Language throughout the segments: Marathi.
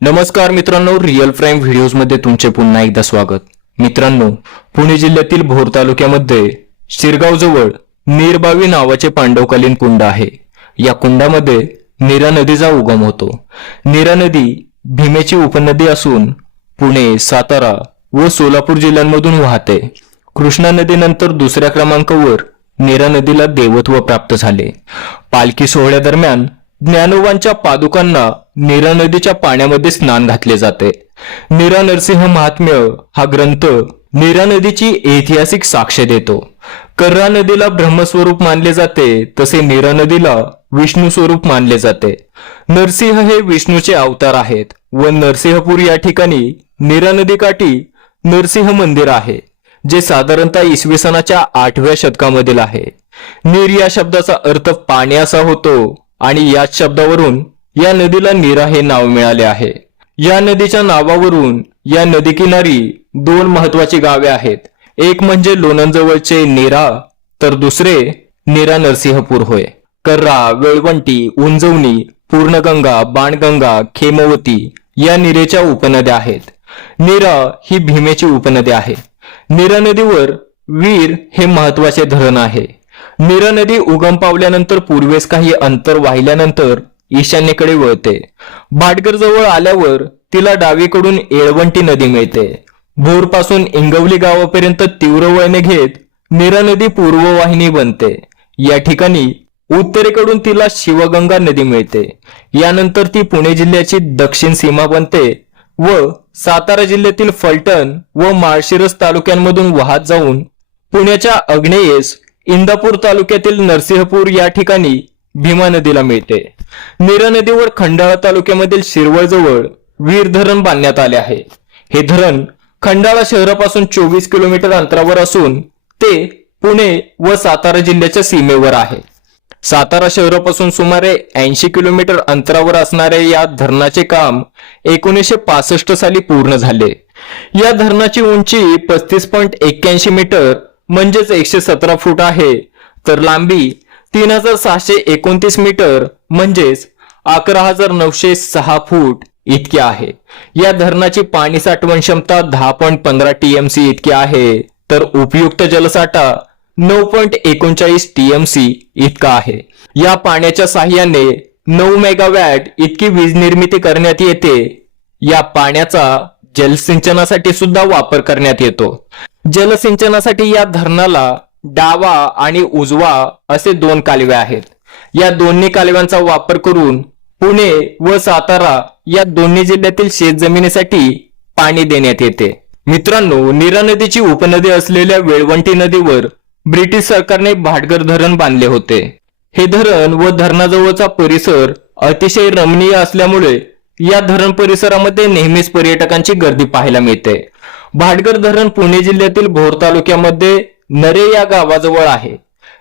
नमस्कार मित्रांनो रिअल प्राईम व्हिडिओजमध्ये तुमचे पुन्हा एकदा स्वागत. मित्रांनो पुणे जिल्ह्यातील भोर तालुक्यामध्ये शिरगाव जवळ नीरबावी नावाचे पांडवकालीन कुंड आहे. या कुंडामध्ये नीरा नदीचा उगम होतो. नीरा नदी भीमेची उपनदी असून पुणे सातारा व सोलापूर जिल्ह्यांमधून वाहते. कृष्णा नदीनंतर दुसऱ्या क्रमांकावर नीरा नदीला देवत्व प्राप्त झाले. पालखी सोहळ्यादरम्यान ज्ञानोबांच्या पादुकांना नीरा नदीच्या पाण्यामध्ये स्नान घातले जाते. नीरा नरसिंह महात्म्य हा ग्रंथ नीरा नदीची ऐतिहासिक साक्ष देतो. कर्रा नदीला ब्रह्मस्वरूप मानले जाते तसे नीरा नदीला विष्णू स्वरूप मानले जाते. नरसिंह हे विष्णूचे अवतार आहेत व नरसिंहपूर या ठिकाणी नीरा नदीकाठी नरसिंह मंदिर आहे जे साधारणतः इसवी सनाच्या आठव्या शतकामधील आहे. नीर या शब्दाचा अर्थ पाणी असा होतो आणि याच शब्दावरून या नदीला नीरा हे नाव मिळाले आहे. या नदीच्या नावावरून या नदीकिनारी दोन महत्वाची गावे आहेत. एक म्हणजे लोणंदजवळचे नीरा तर दुसरे नीरा नरसिंहपूर होय. कर्रा वेळवंटी उंजवणी पूर्णगंगा बाणगंगा खेमवती या निरेच्या उपनद्या आहेत. नीरा ही भीमेची उपनदी आहे. नीरा नदीवर वीर हे महत्त्वाचे धरण आहे. नीरा नदी उगम पावल्यानंतर पूर्वेस काही अंतर वाहिल्यानंतर ईशान्येकडे वळते. भाटगर जवळ आल्यावर तिला डावीकडून येळवंटी नदी मिळते. भोरपासून इंगवली गावापर्यंत तीव्र वळणे घेत मीरा नदी पूर्ववाहिनी बनते. या ठिकाणी उत्तरेकडून तिला शिवगंगा नदी मिळते. यानंतर ती पुणे जिल्ह्याची दक्षिण सीमा बनते व सातारा जिल्ह्यातील फलटण व माळशिरस तालुक्यांमधून वाहत जाऊन पुण्याच्या अग्नेयेस इंदापूर तालुक्यातील नरसिंहपूर या ठिकाणी भीमा नदीला मिळते. नीरा नदीवर खंडाळा तालुक्यामधील शिरवळजवळ वीर धरण बांधण्यात आले आहे. हे धरण खंडाळा शहरापासून चोवीस किलोमीटर अंतरावर असून ते पुणे व सातारा जिल्ह्याच्या सीमेवर आहे. सातारा शहरापासून सुमारे ऐंशी किलोमीटर अंतरावर असणाऱ्या या धरणाचे काम एकोणीसशे पासष्ट साली पूर्ण झाले. या धरणाची उंची पस्तीस पॉईंट एक्क्याऐंशी मीटर म्हणजेच एकशे सतरा फूट आहे. तर लांबी तीन हजार सहाशे एकोणतीस मीटर म्हणजेच अकरा हजार नऊशे सहा फूट इतकी आहे. या धरणाची पाणी साठवण क्षमता दहा पॉईंट पंधरा टीएमसी इतकी आहे. तर उपयुक्त जलसाठा नऊ पॉईंट एकोणचाळीस टीएमसी इतका आहे. या पाण्याच्या साह्याने नऊ मेगावॅट इतकी वीज निर्मिती करण्यात येते. या पाण्याचा जलसिंचनासाठी सुद्धा वापर करण्यात येतो. जलसिंचनासाठी या धरणाला डावा आणि उजवा असे दोन कालवे आहेत. या दोन्ही कालव्यांचा वापर करून पुणे व सातारा या दोन्ही जिल्ह्यातील शेतजमिनीसाठी पाणी देण्यात येते. मित्रांनो नीरा नदीची उपनदी असलेल्या वेळवंटी नदीवर ब्रिटिश सरकारने भाटगर धरण बांधले होते. हे धरण व धरणाजवळचा परिसर अतिशय रमणीय असल्यामुळे या धरण परिसरामध्ये नेहमीच पर्यटकांची गर्दी पाहायला मिळते. भाटगर धरण पुणे जिल्ह्यातील भोर तालुक्यामध्ये नरे या गावाजवळ आहे.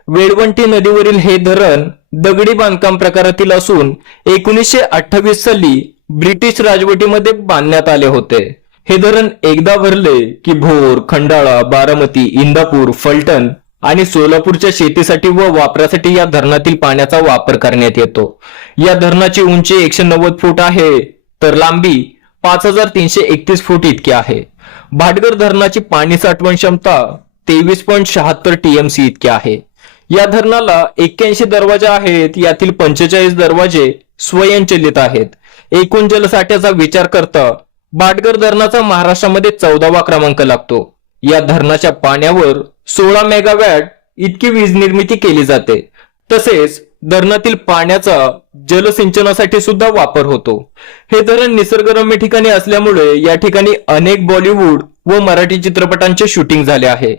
वेळवंटी नदीवरील हे धरण दगडी बांधकाम प्रकारातील असून एकोणीसशे अठ्ठावीस साली ब्रिटिश राजवटीमध्ये बांधण्यात आले होते. हे धरण एकदा भरले की भोर खंडाळा बारामती इंदापूर फलटण आणि सोलापूरच्या शेतीसाठी व वापरासाठी या धरणातील पाण्याचा वापर करण्यात येतो. या धरणाची उंची एकशे नव्वद फूट आहे तर लांबी पाच हजार तीनशे एकतीस फूट इतकी आहे. भाटगर धरणाची पाणी साठवण क्षमता तेवीस पॉईंट शहात्तर टीएमसी इतके आहे. या धरणाला एक्क्याऐंशी दरवाजे आहेत यातील पंचेचाळीस दरवाजे स्वयंचलित आहेत. एकूण जलसाठ्याचा विचार करता बाटगर धरणाचा महाराष्ट्रामध्ये चौदावा क्रमांक लागतो. या धरणाच्या पाण्यावर सोळा मेगावॅट इतकी वीज निर्मिती केली जाते. तसेच धरणातील पाण्याचा जलसिंचनासाठी सुद्धा वापर होतो. हे धरण निसर्गरम्य ठिकाणी असल्यामुळे या ठिकाणी अनेक बॉलिवूड व मराठी चित्रपटांचे शूटिंग झाले आहे.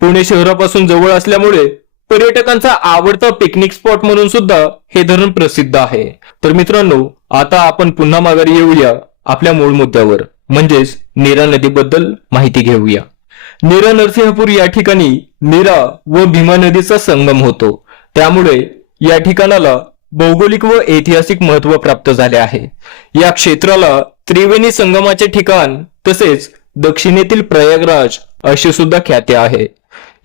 पुणे शहरापासून जवळ असल्यामुळे पर्यटकांचा आवडता पिकनिक स्पॉट म्हणून सुद्धा हे धरण प्रसिद्ध आहे. तर मित्रांनो आता आपण पुन्हा माघारी येऊया आपल्या मूळ मुद्द्यावर. म्हणजेच नीरा नदीबद्दल माहिती घेऊया. नीरा नरसिंहपूर या ठिकाणी नीरा व भीमा नदीचा संगम होतो. त्यामुळे या ठिकाणाला भौगोलिक व ऐतिहासिक महत्त्व प्राप्त झाले आहे. या क्षेत्राला त्रिवेणी संगमाचे ठिकाण तसेच दक्षिणेतील प्रयागराज अशी सुद्धा ख्याती आहे.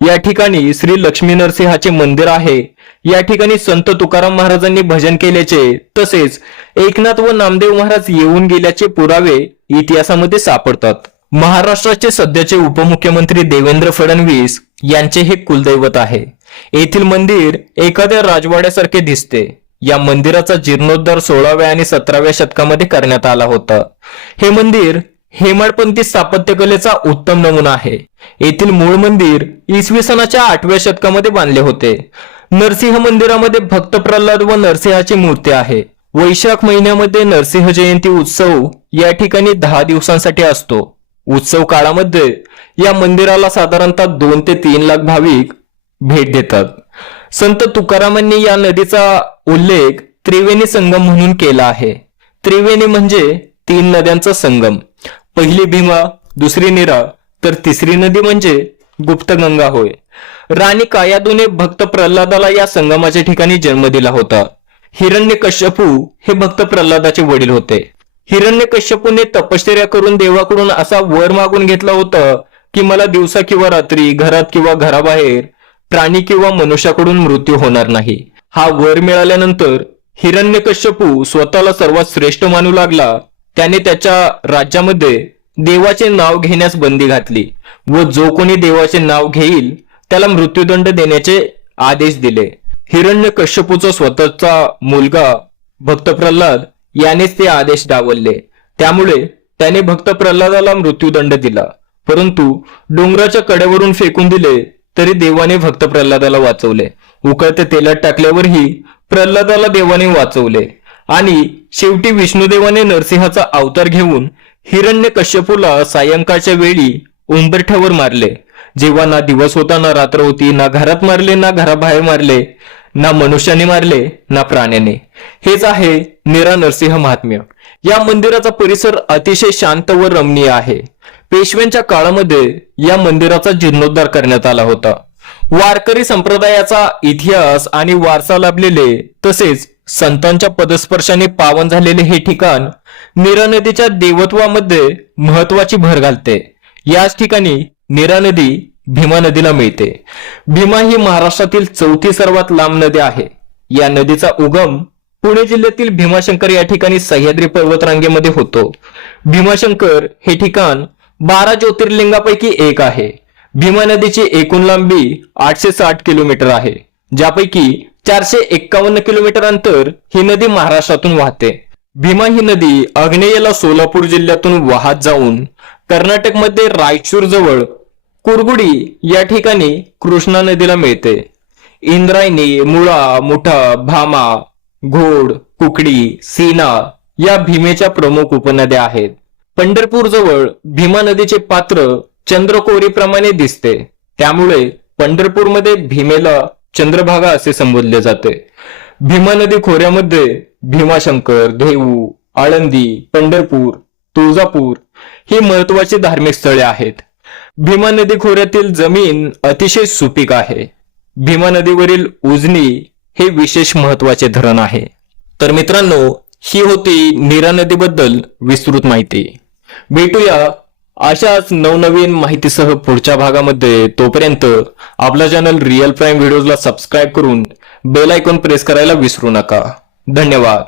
या ठिकाणी श्री लक्ष्मी नरसिंहाचे मंदिर आहे. या ठिकाणी संत तुकाराम महाराजांनी भजन केल्याचे तसेच एकनाथ व नामदेव महाराज येऊन गेल्याचे पुरावे इतिहासामध्ये सापडतात. महाराष्ट्राचे सध्याचे उपमुख्यमंत्री देवेंद्र फडणवीस यांचे हे कुलदैवत आहे. येथील मंदिर एखाद्या राजवाड्यासारखे दिसते. या मंदिराचा जीर्णोद्धार सोळाव्या आणि सतराव्या शतकामध्ये करण्यात आला होता. हे मंदिर हेमाडपंथी स्थापत्यकलेचा उत्तम नमुना आहे. येथील मूळ मंदिर इसवी सनाच्या आठव्या शतकामध्ये बांधले होते. नरसिंह मंदिरामध्ये भक्त प्रल्हाद व नरसिंहाची मूर्ती आहे. वैशाख महिन्यामध्ये नरसिंह जयंती उत्सव या ठिकाणी दहा दिवसांसाठी असतो. उत्सव काळामध्ये या मंदिराला साधारणतः दोन ते तीन लाख भाविक भेट देतात. संत तुकारामांनी या नदीचा उल्लेख त्रिवेणी संगम म्हणून केला आहे. त्रिवेणी म्हणजे तीन नद्यांचा संगम. पहिली भीमा दुसरी निरा तर तिसरी नदी म्हणजे गुप्तगंगा होय. राणी कायादूने भक्त प्रल्हादाला या संगमाच्या ठिकाणी जन्म दिला होता. हिरण्य कश्यपू हे भक्त प्रल्हादाचे वडील होते. हिरण्य कश्यपूने तपश्चर्या करून देवाकडून असा वर मागून घेतला होता की मला दिवसा किंवा रात्री घरात किंवा घराबाहेर प्राणी किंवा मनुष्याकडून मृत्यू होणार नाही. हा वर मिळाल्यानंतर हिरण्यकश्यपू स्वतःला सर्वात श्रेष्ठ मानू लागला त्याने त्याच्या राज्यामध्ये देवाचे नाव घेण्यास बंदी घातली व जो कोणी देवाचे नाव घेईल त्याला मृत्यूदंड देण्याचे आदेश दिले. हिरण्य कश्यपूचा स्वतःचा मुलगा भक्त प्रल्हाद यानेच ते आदेश डावलले. त्यामुळे त्याने भक्त प्रल्हादाला मृत्यूदंड दिला. परंतु डोंगराच्या कड्यावरून फेकून दिले तरी देवाने भक्त प्रल्हादाला वाचवले. उकळते तेलात टाकल्यावरही प्रल्हादाला देवाने वाचवले. आणि शेवटी विष्णुदेवाने नरसिंहाचा अवतार घेऊन हिरण्य कश्यपूला सायंकाळच्या वेळी उंबरठ्यावर मारले. जेव्हा ना दिवस होता ना रात्र होती ना घरात मारले ना घराबाहेर मारले ना मनुष्याने मारले ना प्राण्याने. हेच आहे निरा नरसिंह महात्म्य. या मंदिराचा परिसर अतिशय शांत व रमणीय आहे. पेशव्यांच्या काळामध्ये या मंदिराचा जीर्णोद्धार करण्यात आला होता. वारकरी संप्रदायाचा इतिहास आणि वारसा लाभलेले तसेच संतांच्या पदस्पर्शाने पावन झालेले हे ठिकाण नीरा नदीच्या देवत्वामध्ये महत्वाची भर घालते. याच ठिकाणी नीरा नदी भीमा नदीला मिळते. भीमा ही महाराष्ट्रातील चौथी सर्वात लांब नदी आहे. या नदीचा उगम पुणे जिल्ह्यातील भीमाशंकर या ठिकाणी सह्याद्री पर्वतरांगेमध्ये होतो. भीमाशंकर हे ठिकाण बारा ज्योतिर्लिंगापैकी एक आहे. भीमा नदीची एकूण लांबी आठशे साठ किलोमीटर आहे ज्यापैकी चारशे एक्कावन्न किलोमीटर अंतर ही नदी महाराष्ट्रातून वाहते. भीमा ही नदी आग्नेयला सोलापूर जिल्ह्यातून वाहत जाऊन कर्नाटकमध्ये रायचूर जवळ कुरगुडी या ठिकाणी कृष्णा नदीला मिळते. इंद्रायणी मुळा मुठा भामा घोड कुकडी सीना या भीमेच्या प्रमुख उपनद्या आहेत. पंढरपूर जवळ भीमा नदीचे पात्र चंद्रकोरीप्रमाणे दिसते. त्यामुळे पंढरपूरमध्ये भीमेला चंद्रभागा असे संबोधले जाते. भीमा नदी खोऱ्यामध्ये भीमाशंकर देऊ आळंदी पंढरपूर तुळजापूर ही महत्वाची धार्मिक स्थळे आहेत. भीमा नदी खोऱ्यातील जमीन अतिशय सुपीक आहे. भीमा नदीवरील उजनी हे विशेष महत्त्वाचे धरण आहे. तर मित्रांनो ही होती नीरा नदीबद्दल विस्तृत माहिती. भेटूया अशाच नवनवीन माहितीसह पुढच्या भागामध्ये तोपर्यंत आपला चॅनल रिअल प्राईम व्हिडिओजला सबस्क्राईब करून बेल आयकॉन प्रेस करायला विसरू नका. धन्यवाद.